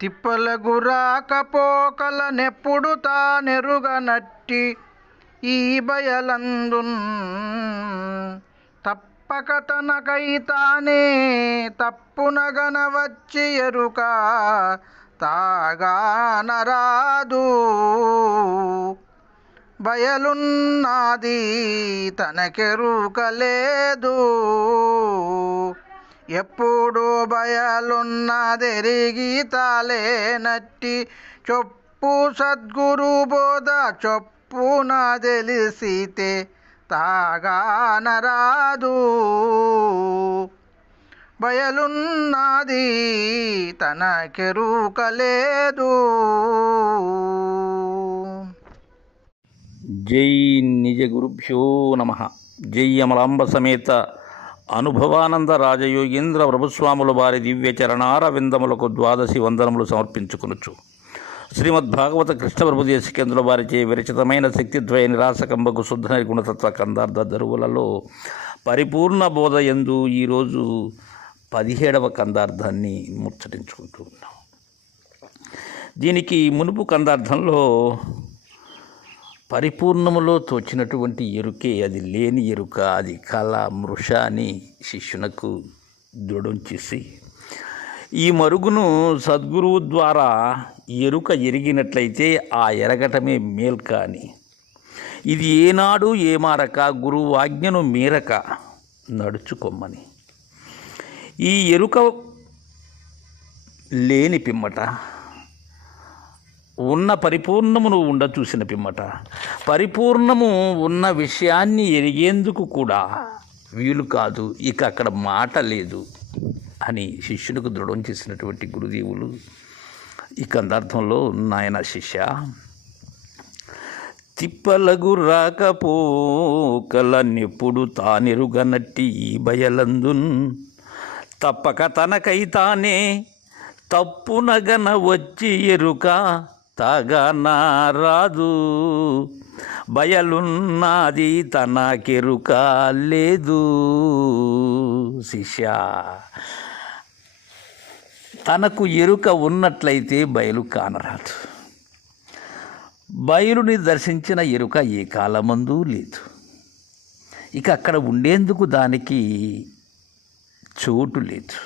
తిప్పలకు రాకపోకలనెప్పుడు తానెరుగనట్టి ఈ బయలందున్ తప్పక తనకై తానే తప్పునగన వచ్చి ఎరుక తాగానరాదు. బయలున్నది తనకెరుకలేదు ఎప్పుడు బయలున్నదెరిగి తాలేనట్టి చొప్పు సద్గురు బోధ చొప్పున తెలిసితే తాగానరాదు. బయలున్నది తనకెరుకలేదు. జై నిజ గురుభ్యో నమ. జై అమలాంబ సమేత. అనుభవానంద రాజయోగీంద్ర ప్రభుస్వాముల వారి దివ్య చరణార విందములకు ద్వాదశి వందనములు సమర్పించుకునుచు. శ్రీమద్భాగవత కృష్ణ ప్రభుదేశికేంద్రుల వారిచే విరచితమైన శక్తిద్వయ నిరాసకంబకు శుద్ధ గుణతత్వ కందార్థ దరువులలో పరిపూర్ణ బోధ ఎందు ఈరోజు పదిహేడవ కందార్థాన్ని ముచ్చటించుకుంటూ ఉన్నాం. దీనికి మునుపు కందార్థంలో పరిపూర్ణములో తోచినటువంటి ఎరుకే అది లేని ఎరుక అది కళ మృష అని శిష్యునకు దృఢం చేసి ఈ మరుగును సద్గురువు ద్వారా ఎరుక ఎరిగినట్లయితే ఆ ఎరగటమే మేల్ కాని ఇది ఏనాడు ఏమారక గురువు ఆజ్ఞను మీరక నడుచుకొమ్మని. ఈ ఎరుక లేని పిమ్మట ఉన్న పరిపూర్ణమును ఉండ చూసిన పిమ్మట. పరిపూర్ణము ఉన్న విషయాన్ని ఎరిగేందుకు కూడా వీలు కాదు ఇక అక్కడ మాట లేదు అని శిష్యునికి దృఢం చేసినటువంటి గురుదేవులు. ఈ కందార్థంలో నాయన శిష్య తిప్పలగు రాకపోకలన్నెప్పుడు తానెరుగనట్టి ఈ బయలందున్? తప్పక తనకై తానే తప్పునగన వచ్చి ఎరుక తగనా రాదు బయలున్నది తనకెరుక లేదు శిష్య తనకు ఎరుక ఉన్నట్లయితే బయలు కానరాదు. బయలుని దర్శించిన ఎరుక ఏ కాలమందు లేదు. ఇక అక్కడ ఉండేందుకు దానికి చోటు లేదు.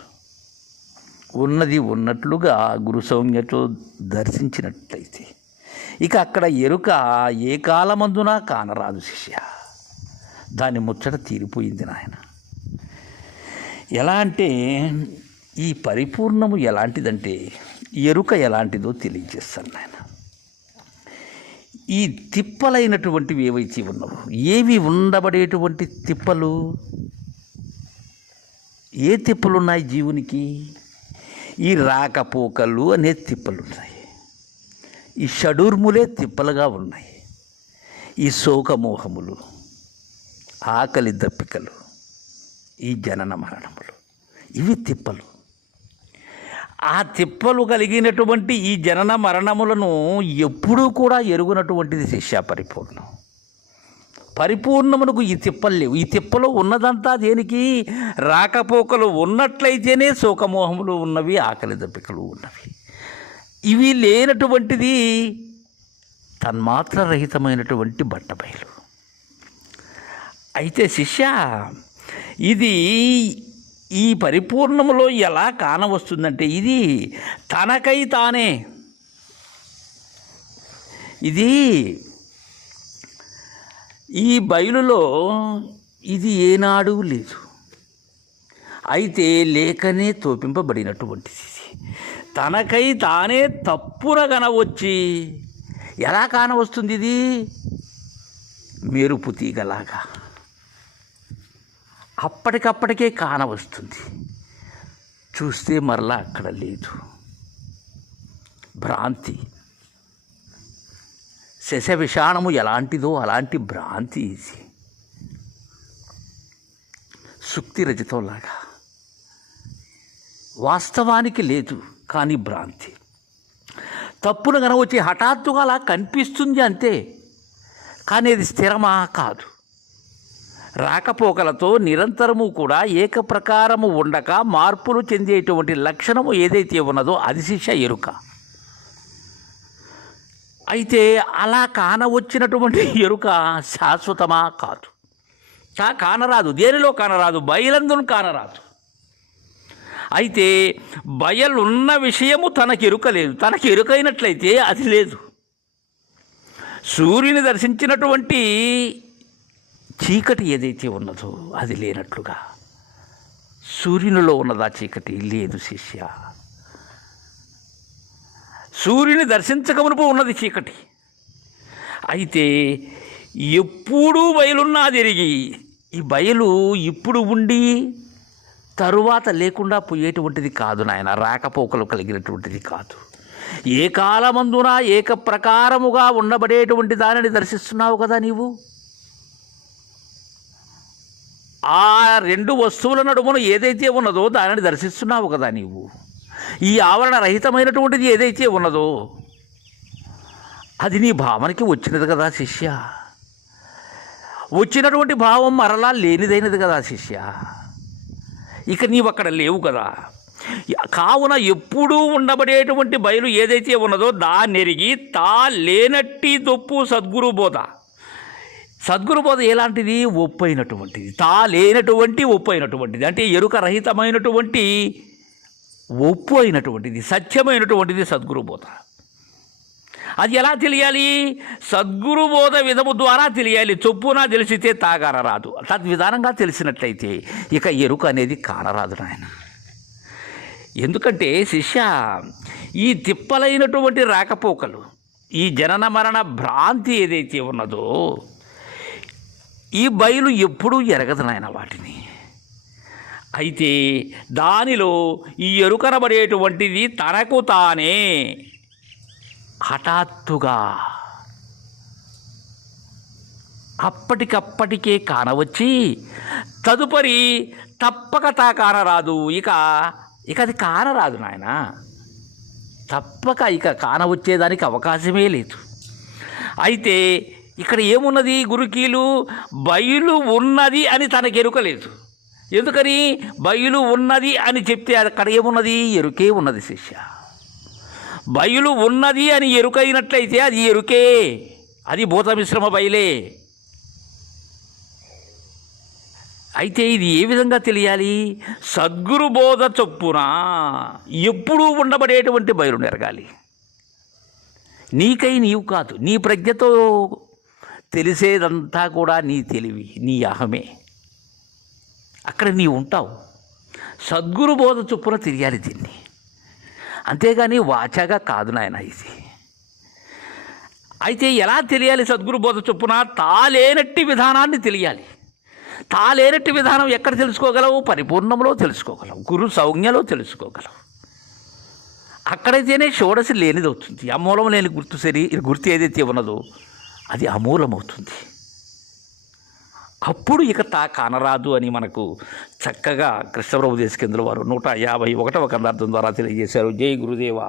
ఉన్నది ఉన్నట్లుగా గురుసౌమ్యతో దర్శించినట్లయితే. ఇక అక్కడ ఎరుక ఏ కాలమందున కానరాదు శిష్య. దాని ముచ్చట తీరిపోయింది నాయన. ఎలా అంటే ఈ పరిపూర్ణము ఎలాంటిదంటే ఎరుక ఎలాంటిదో తెలియజేస్తాను నాయన. ఈ తిప్పలైనటువంటివి ఏవైతే ఉన్నావో ఏవి ఉండబడేటువంటి తిప్పలు? ఏ తిప్పలు ఉన్నాయి జీవునికి? ఈ రాకపోకలు అనే తిప్పలు ఉన్నాయి ఈ షడూర్ములే తిప్పలుగా ఉన్నాయి. ఈ శోకమోహములు ఆకలి దప్పికలు ఈ జనన మరణములు ఇవి తిప్పలు. ఆ తిప్పలు కలిగినటువంటి ఈ జనన మరణములను ఎప్పుడూ కూడా ఎరుగునటువంటిది శిష్య పరిపూర్ణం. పరిపూర్ణమునకు ఈ తిప్పలు లేవు. ఈ తిప్పలో ఉన్నదంతా దేనికి? రాకపోకలు ఉన్నట్లయితేనే శోకమోహములు ఉన్నవి ఆకలి దప్పికలు ఉన్నవి. ఇవి లేనటువంటిది తన్మాత్ర రహితమైనటువంటి బట్టబయలు అయితే శిష్య ఇది ఈ పరిపూర్ణములో ఎలా కానవస్తుందంటే ఇది తనకై తానే. ఇది ఈ బయలులో ఇది ఏనాడు లేదు. అయితే లేకనే తోపింపబడినటువంటిది. ఇది తనకై తానే తప్పున కనవచ్చి ఎలా కానవస్తుంది ఇది? మెరుపు తీగలాగా అప్పటికప్పటికే కానవస్తుంది. చూస్తే మరలా అక్కడ లేదు. భ్రాంతి. విషాణము ఎలాంటిదో అలాంటి భ్రాంతి ఇది. సుక్తి రజతంలాగా. వాస్తవానికి లేదు కానీ భ్రాంతి. తప్పును కనుక వచ్చి హఠాత్తుగా అలా కనిపిస్తుంది అంతే కానీ అది స్థిరమా? కాదు. రాకపోకలతో నిరంతరము కూడా ఏకప్రకారము ఉండక మార్పులు చెందేటువంటి లక్షణము ఏదైతే ఉన్నదో అది శిష్య ఎరుక. అయితే అలా కానవచ్చినటువంటి ఎరుక శాశ్వతమా కాదు. కా కానరాదు. దేనిలో కానరాదు? బయలందును కానరాదు. అయితే బయలున్న విషయము తనకి ఎరుక లేదు. తనకి ఎరుకైనట్లయితే అది లేదు. సూర్యుని దర్శించినటువంటి చీకటి ఏదైతే ఉన్నదో అది లేనట్లుగా. సూర్యునిలో ఉన్నదా చీకటి? లేదు శిష్య. సూర్యుని దర్శించకమునుపు ఉన్నది చీకటి. అయితే ఎప్పుడూ బయలున్నా తిరిగి ఈ బయలు ఇప్పుడు ఉండి తరువాత లేకుండా పోయేటువంటిది కాదు నాయన రాకపోకలు కలిగినటువంటిది కాదు. ఏ కాలమందున ఏక ప్రకారముగా ఉండబడేటువంటి దానిని దర్శిస్తున్నావు కదా నీవు? ఆ రెండు వస్తువుల నడుమున ఏదైతే ఉన్నదో దానిని దర్శిస్తున్నావు కదా నీవు? ఈ ఆవరణ రహితమైనటువంటిది ఏదైతే ఉన్నదో అది నీ భావనకి వచ్చినది కదా శిష్య. వచ్చినటువంటి భావం మరలా లేనిదైనది కదా శిష్య. ఇక నీవు అక్కడ లేవు కదా. కావున ఎప్పుడూ ఉండబడేటువంటి బయలు ఏదైతే ఉన్నదో దానెరిగి తా లేనట్టి దొప్పు సద్గురు బోధ. సద్గురు బోధ ఎలాంటిది? ఒప్పైనటువంటిది. తా లేనటువంటి ఒప్పైనటువంటిది. అంటే ఎరుక రహితమైనటువంటి ఒప్పు అయినటువంటిది సత్యమైనటువంటిది సద్గురు బోధ. అది ఎలా తెలియాలి? సద్గురు బోధ విధము ద్వారా తెలియాలి. చొప్పున తెలిసితే తాగాన రాదు తద్విధానంగా తెలిసినట్లయితే ఇక ఎరుక అనేది కానరాదు నాయన. ఎందుకంటే శిష్య ఈ తిప్పలైనటువంటి రాకపోకలు ఈ జనన మరణ భ్రాంతి ఏదైతే ఉన్నదో ఈ బయలు ఎప్పుడూ ఎరగదు నాయన వాటిని. అయితే దానిలో ఈ ఎరుకనబడేటువంటిది తనకు తానే. హఠాత్తుగా అప్పటికప్పటికే కానవచ్చి తదుపరి తప్పక తా కానరాదు ఇక ఇక అది కానరాదు నాయన. తప్పక ఇక కానవచ్చేదానికి అవకాశమే లేదు. అయితే ఇక్కడ ఏమున్నది గురుకీలు? బయలు ఉన్నది అని తనకు ఎరుకలేదు ఎందుకని? బయలు ఉన్నది అని చెప్తే అక్కడ ఏమున్నది ఎరుకే ఉన్నది శిష్య. బయలు ఉన్నది అని ఎరుకైనట్లయితే అది ఎరుకే. అది భూత మిశ్రమ బయలే. అయితే ఇది ఏ విధంగా తెలియాలి? సద్గురు బోధ చొప్పున ఎప్పుడూ ఉండబడేటువంటి బయలు నెరగాలి. నీకై నీవు కాదు నీ ప్రజ్ఞతో తెలిసేదంతా కూడా నీ తెలివి నీ అహమే. అక్కడ నీ ఉంటావు. సద్గురు బోధ చొప్పున తెలియాలి దీన్ని. అంతేగాని వాచాగా కాదు నాయన ఇది. అయితే ఎలా తెలియాలి సద్గురు బోధ చొప్పున? తాలేనట్టి విధానాన్ని తెలియాలి. తాలేనట్టి విధానం ఎక్కడ తెలుసుకోగలవు? పరిపూర్ణంలో తెలుసుకోగలవు. గురు సౌజ్ఞలో తెలుసుకోగలవు. అక్కడైతేనే షోడసి లేనిదవుతుంది. అమూలం లేని గుర్తు సరి గుర్తు ఏదైతే ఉన్నదో అది అమూలమవుతుంది. అప్పుడు ఇక తా కానరాదు అని మనకు చక్కగా కృష్ణప్రభు దేశకేంద్రుల వారు నూట యాభై ఒకటవ కందార్థం ద్వారా తెలియజేశారు. జై గురుదేవా.